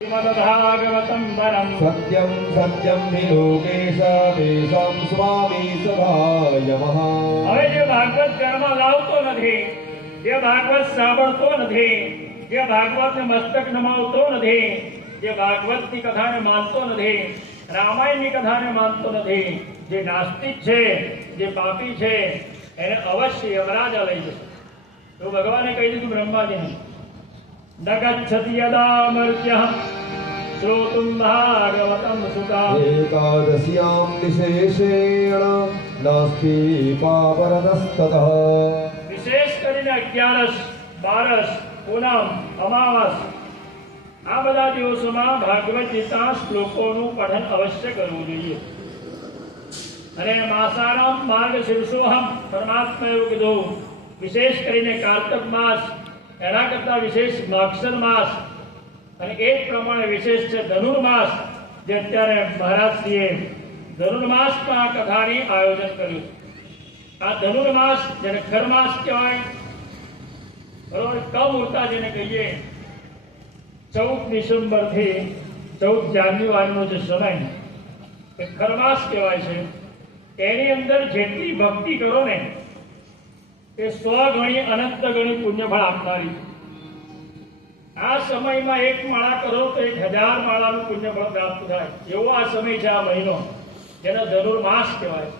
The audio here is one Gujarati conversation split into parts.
श्रीमद्भागवतं परं सत्यं सत्यं हि लोकेश तेषां स्वामी सदायमः। હવે જે ભાગવત કર્મમાં લાવતો નથી, જે ભાગવત સાંભળતો નથી, જે ભાગવતને મસ્તક નમાવતો નથી, જે ભાગવતની કથાને માનતો નથી, રામાયણની કથાને માનતો નથી, જે નાસ્તિક છે, જે પાપી છે, એને અવશ્ય યમરાજા લઈ જશે. તો ભગવાને કહી દીધું બ્રહ્માજીને, ન ગચ્છતિ યદા મર્ત્યઃ શ્રોતુમ ભાગવતમ સુતા. एकादश्यां विशेषेण नास्ति पापरतस्ततः। વિશેષ કરીને 11, 12, પૂનમ, અમાવસ આ બધા દિવસોમાં ભાગવત ગીતા શ્લોકોનું પઠન અવશ્ય કરવું જોઈએ. અને માસાનામ માર્ગશીર્ષોહમ પરમાત્મા એવું કીધું. વિશેષ કરીને કાર્તક માસ, એના કરતાં વિશેષ માગસર માસ, અને એ જ પ્રમાણે વિશેષ છે ધનુર્માસ, જે અત્યારે મહારાજશ્રીએ ધનુર્માસમાં આ કથાની આયોજન કર્યું. આ ધનુર્માસ જેને ખરમાસ કહેવાય, બરોબર, કમૂરતા જેને કહીએ, 14 ડિસેમ્બરથી 14 જાન્યુઆરીનો જે સમય એ ખરમાસ કહેવાય છે. એની અંદર જેટલી ભક્તિ કરો ને એ 100 ગણી અનંત ગણી પુણ્યફળ આપનારી. આ સમયમાં 1 માળા કરો તો 1000 માળાનું પુણ્યફળ પ્રાપ્ત થાય. એવો આ સમય છે, આ મહિનો, જેનો ધનુર્માસ કહેવાય.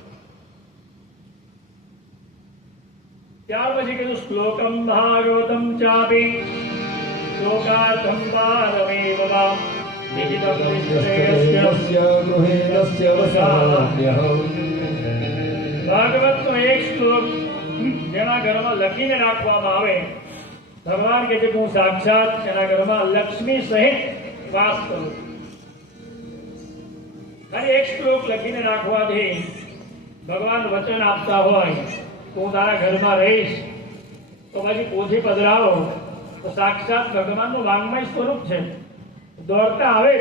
ત્યાર પછી કીધું શ્લોકમ ભાગવતમ ચાપી શ્લોકાર્થમ પારમેવ વા વિહિતમ વિશ્રેયસ્ય. ગૃહેણસ્ય વસામ્યહં. ભાગવતનો એક શ્લોક જેના ઘરમાં લખીને રાખવામાં આવે, ભગવાન કહે છે કે હું સાક્ષાત એના ઘરમાં લક્ષ્મી સહિત વાસ કરું. ખાલી એક શ્લોક લખીને રાખવાથી ભગવાન વચન આપતા હોય તો હું તારા ઘરમાં રહીશ, તો પછી પોથી પધરાવો તો સાક્ષાત ભગવાનનું વાંગમય સ્વરૂપ છે, દોડતા આવે.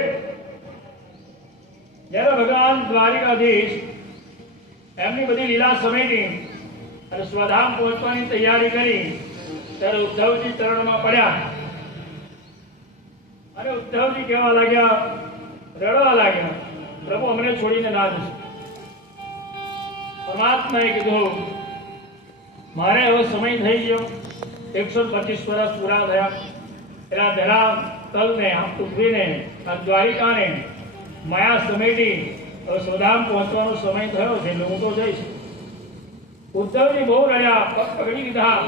જ્યારે ભગવાન દ્વારિકાધીશ એમની બધી લીલા સમેટી અને સ્વધામ પહોંચવાની તૈયારી કરી ત્યારે ઉદ્ધવજી ચરણમાં પડ્યા અને ઉદ્ધવજી કહેવા લાગ્યા, રડવા લાગ્યા, પ્રભુ અમને છોડીને ના જશો. પરમાત્માએ કીધું, મારે હવે સમય થઈ ગયો, 125 વર્ષ પૂરા થયા. એના ધરા તલને, આ પૃથ્વીને, આ દ્વારિકાને માયા સમેટી હવે સ્વધામ પહોંચવાનો સમય થયો છે, એટલે હું તો જઈશ. ઉદ્ધવજી બહુ રડ્યા, પકડી લીધા.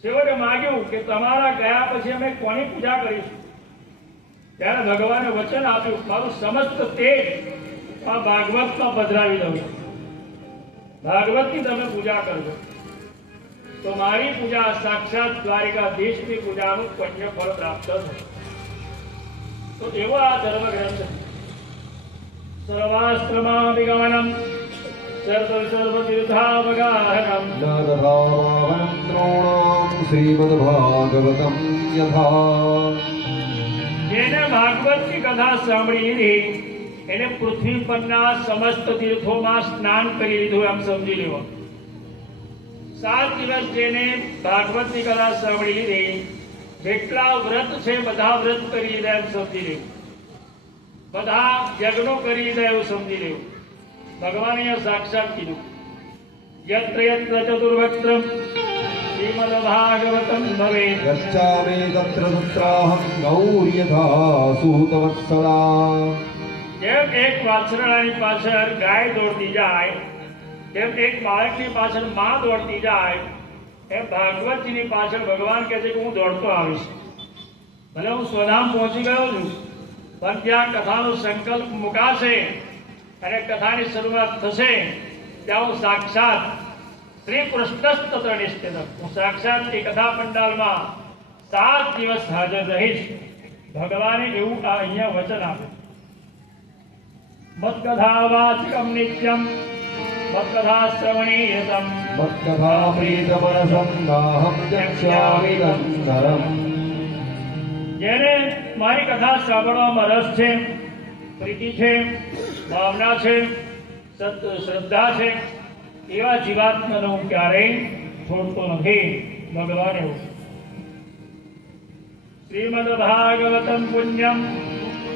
છેવટે માગ્યું કે તમારા ગયા પછી અમે કોની પૂજા કરીશું? ત્યારે ભગવાને વચન આપ્યું, મારું સમસ્ત તેજ આ ભાગવતમાં પધરાવી દઉં, ભાગવતની તમે પૂજા કરજો, તો મારી પૂજા સાક્ષાત દ્વારિકાધીશની પૂજાનું પુણ્ય ફળ પ્રાપ્ત થશે. તો એવો આ ધર્મ ગ્રંથ છે. સર્વાસ્ત્રમાભિગમનમ સર્વતીર્થાવગાહનમ ન તથા દ્રોણાં શ્રીમદ્ભાગવતં યથા. જેને ભાગવતની કથા સાંભળી લીધી એને પૃથ્વી પરના સમસ્ત તીર્થોમાં સ્નાન કરી લીધું એમ સમજી લેવો. 7 દિવસ જેને ભાગવતની કથા સાંભળી લીધી, જેટલા વ્રત છે બધા વ્રત કરી લીધા એમ સમજી લેવું, બધા યજ્ઞો કરી લીધા એવું સમજી લેવું. ભગવાને અહીંયા સાક્ષાત કીધું, યત્ર યત્ર ચતુર્વક્ત્રમ શ્રીમદ્ભાગવતમ ભવેત. ગચ્છામિ તત્ર તત્રાહં ગૌર્યથા સૂતવત્સલા. જેમ એક વાછરડાની પાછળ ગાય દોડતી જાય, તેમ એક બાળકની પાછળ માં દોડતી જાય, એમ ભાગવતજીની પાછળ ભગવાન કહે છે કે હું દોડતો આવીશ. ભલે હું સ્વધામ પહોંચી ગયો છું, પણ ત્યાં કથાનો સંકલ્પ મુકાશે અને કથાની શરૂઆત થશે, ત્યાં હું સાક્ષાત શ્રી કૃષ્ણસ્તત્ર નિષ્ઠિત, હું સાક્ષાત એ કથા પંડાલમાં 7 દિવસ હાજર રહીશ. ભગવાને એવું આ અહીંયા વચન આપ્યું. મત્કથા વાચકમ નિત્યમ મત્કથા શ્રવણીયતમ મત્કથા પ્રીતમનસં નાહં ગચ્છામિ તન્નરમ. જેને મારી કથા સાંભળવામાં રસ છે, પ્રીતિ છે, ભાવના છે, શ્રદ્ધા છે, એવા જીવાત્માને હું ક્યારેય છોડતો નથી. ભગવાન એવું श्रीमद्भागवतं पुण्यं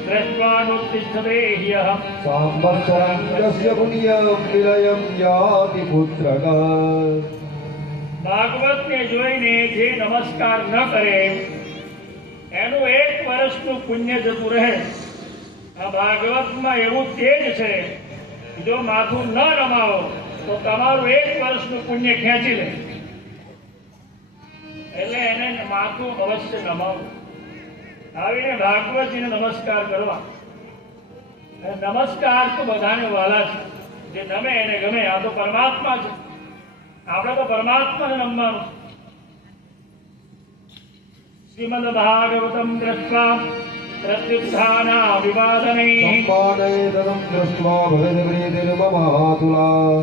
दृष्ट्वानुत्तिष्ठते ह्यः संवत्सरं यस्य पुण्यं निलयं याति पुत्रः ભાગવતને જોઈને જે નમસ્કાર ન કરે એનું 1 વર્ષનું પુણ્ય જતું રહે. આ ભાગવતમાં એવું તેજ છે જો માથું ન નમાવો તો તમારું 1 વર્ષનું પુણ્ય ખેંચી લે. એટલે એને માથું અવશ્ય નમાવવું. આવીને ભાગવતજીને નમસ્કાર કરવા. અને નમસ્કાર તો બધાને વાલા છે. જે નમે એને ગમે. આ તો પરમાત્મા છે. આપણે તો પરમાત્માને નમવાનું. શ્રીમદ ભાગવતમ દ્રષ્ટ્વા પ્રત્યુત્થાના વિવાદનૈઃ સંપાદયતં દૃષ્ટ્વા ભવેદ્પ્રીતિર્મમાતુલા.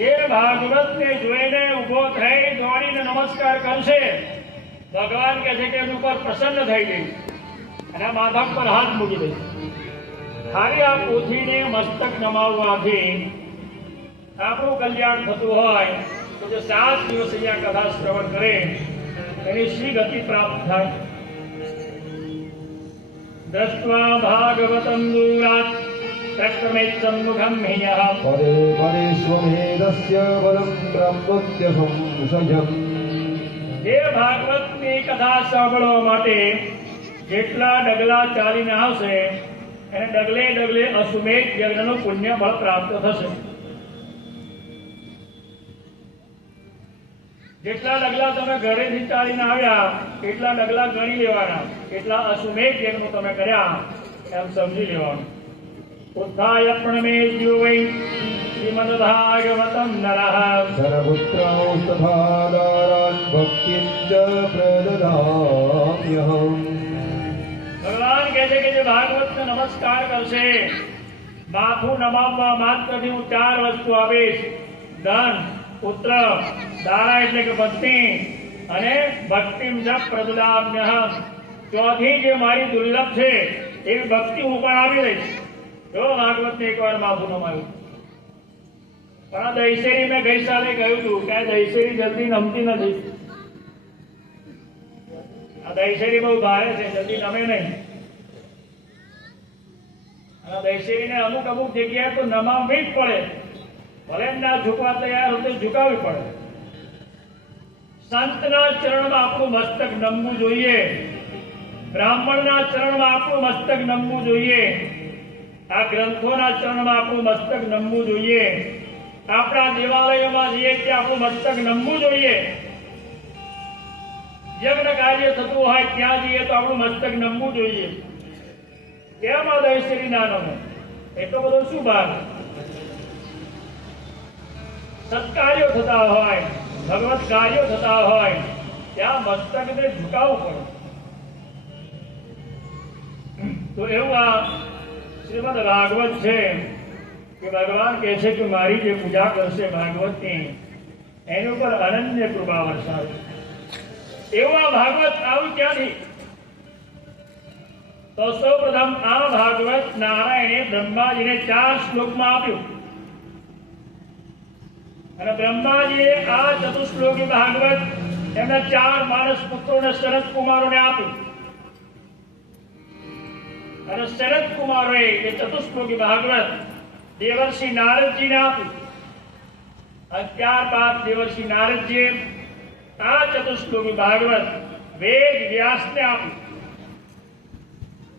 જે ભાગવતને જોઈને ઊભો થઈ દોડીને નમસ્કાર કરશે ભગવાન કહે છે કે એની ઉપર પ્રસન્ન થઈ ગઈ અને માથા પર હાથ મૂકી દે. ખાલી આ પોથીને મસ્તક નમાવવાથી આપણું કલ્યાણ થતું હોય તો જે 7 દિવસ અહીંયા કથા શ્રવણ કરે એની શ્રી ગતિ પ્રાપ્ત થાય. દ્રષ્ટ્વા ભાગવતં દૂરાत् પ્રક્રમેત્ સમ્મુખં હિયઃ પરે પરે સ્વમેધસ્ય બલં બ્રહ્મત્ય સંશયં. જે ભાગવતની કથા સાંભળવા માટે જેટલા ડગલા ચાલીને આવશે એને ડગલે ડગલે અશ્વમેધ યજ્ઞનું પુણ્ય ફળ પ્રાપ્ત થશે. જેટલા ડગલા તમે ઘરેથી ચાલીને આવ્યા એટલા ડગલા ગણી લેવાના. એટલા અશ્વમેધ યજ્ઞ તમે કર્યા એમ સમજી લેવાનું. ઉત્થાય પ્રણમેદ્યો વૈ શ્રીમદ ભાગવતં નરઃ ધનપુત્રૌસ્તથા દારાन् ભક્તિં ચ પ્રદદામ્યહં. ભગવાન કહે છે કે જે ભાગવતને નમસ્કાર કરશે માથું નમાવવા માત્રથી હું 4 વસ્તુ આપીશ. ધન, પુત્ર, દારા એટલે કે પત્ની અને ભક્તિમ જ પ્રદદામ્યહં. ચોથી જે મારી દુર્લભ છે એવી ભક્તિ હું પણ આપી દઈશ. જો ભાગવતને એકવાર માથું નમાવ્યું. પણ આ દહીશેરી મેં ગઈ સાલે કહ્યું હતું કે આ દહીશેરી જલ્દી નમતી નથી. આ દહીશેરી બહુ ભારે છે, જલ્દી નમે નહીં. આ દહીશેરીને અમુક જગ્યાએ તો નમાવવી જ પડે. ભલે ના ઝૂકવા તૈયાર હોય તો ઝુકાવવી પડે. સંતના ચરણમાં આપણું મસ્તક નમવું જોઈએ. બ્રાહ્મણના ચરણમાં આપણું મસ્તક નમવું જોઈએ. આ ગ્રંથોના ચરણમાં આપણું મસ્તક નમવું જોઈએ. આપણા દેવાલયોમાં જઈએ ત્યાં આપણું મસ્તક નમવું જોઈએ. યજ્ઞ કાર્ય થતું હોય ત્યાં જઈએ તો આપણું મસ્તક નમવું જોઈએ. કેમ આ દહીશેરી ના નમે? એટલો બધો શું ભાર? સત્કાર્યો થતા હોય, ભગવત કાર્યો થતા હોય ત્યાં મસ્તકને ઝુકાવવું પડે. તો એવું આ શ્રીમદ ભાગવત છે કે ભગવાન કહે છે કે મારી જે પૂજા કરશે ભાગવતની એની ઉપર અનન્ય કૃપા વરસાવે. એવું આ ભાગવત આવ્યું ક્યાંથી? તો સૌ પ્રથમ આ ભાગવત નારાયણે બ્રહ્માજીને 4 શ્લોકમાં આપ્યું. અને બ્રહ્માજીએ આ ચતુશ્લોકી ભાગવત એમના 4 માનસ પુત્રોને શરદ કુમારોને આપ્યું. અને શરદ કુમારોએ એ ચતુશ્લોકી ભાગવત દેવર્ષિ નારદજીને આપ્યું. અને ત્યારબાદ દેવર્ષિ નારદજીએ આ ચતુશ્લોકી ભાગવત વેદ વ્યાસને આપ્યું.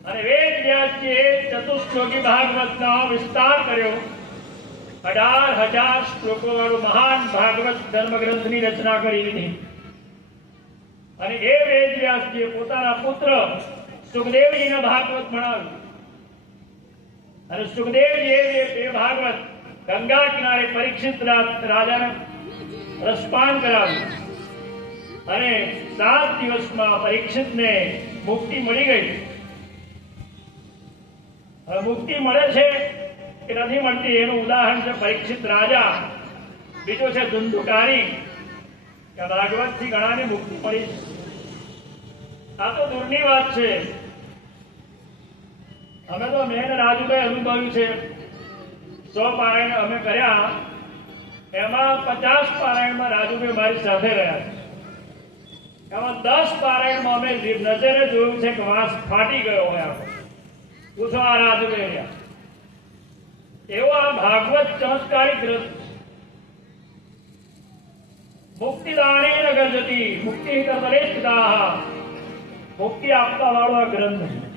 અને વેદ વ્યાસજીએ ચતુશ્લોકી ભાગવતનો વિસ્તાર કર્યો. 18,000 શ્લોકો વાળું મહાન ભાગવત ધર્મગ્રંથની રચના કરી દીધી. અને એ વેદ વ્યાસજીએ પોતાના પુત્ર સુખદેવજીને ભાગવત ભણાવ્યું. અને સુખદેવજીએ એ ભાગવત ગંગા કિનારે પરીક્ષિત રાજાને રસપાન કરાવ્યું. અને 7 દિવસમાં પરીક્ષિતને મુક્તિ મળી ગઈ. હવે મુક્તિ મળે છે કે નથી મળતી એનું ઉદાહરણ છે પરીક્ષિત રાજા. બીજો છે ધુંધુકારી કે ભાગવતથી ઘણાને મુક્તિ મળી છે. આ તો દૂરની વાત છે. અમે તો મેં રાજુભાઈ અનુભવ્યું છે. 100 પારાયણ અમે કર્યા એમાં 50 પારાયણમાં રાજુભાઈ મારી સાથે રહ્યા. આમાં 10 પારાયણમાં અમે નજરે જોયું છે કે વાંસ ફાટી ગયો હોય આખો. પૂછો આ રાજવેર્યા. એવો આ ભાગવત ચમત્કારિક ગ્રંથ. મુક્તિદાનેન ગર્જતી મુક્તિ તરતરેષ્ઠદાહ. મુક્તિ આપવા વાળો આ ગ્રંથ છે.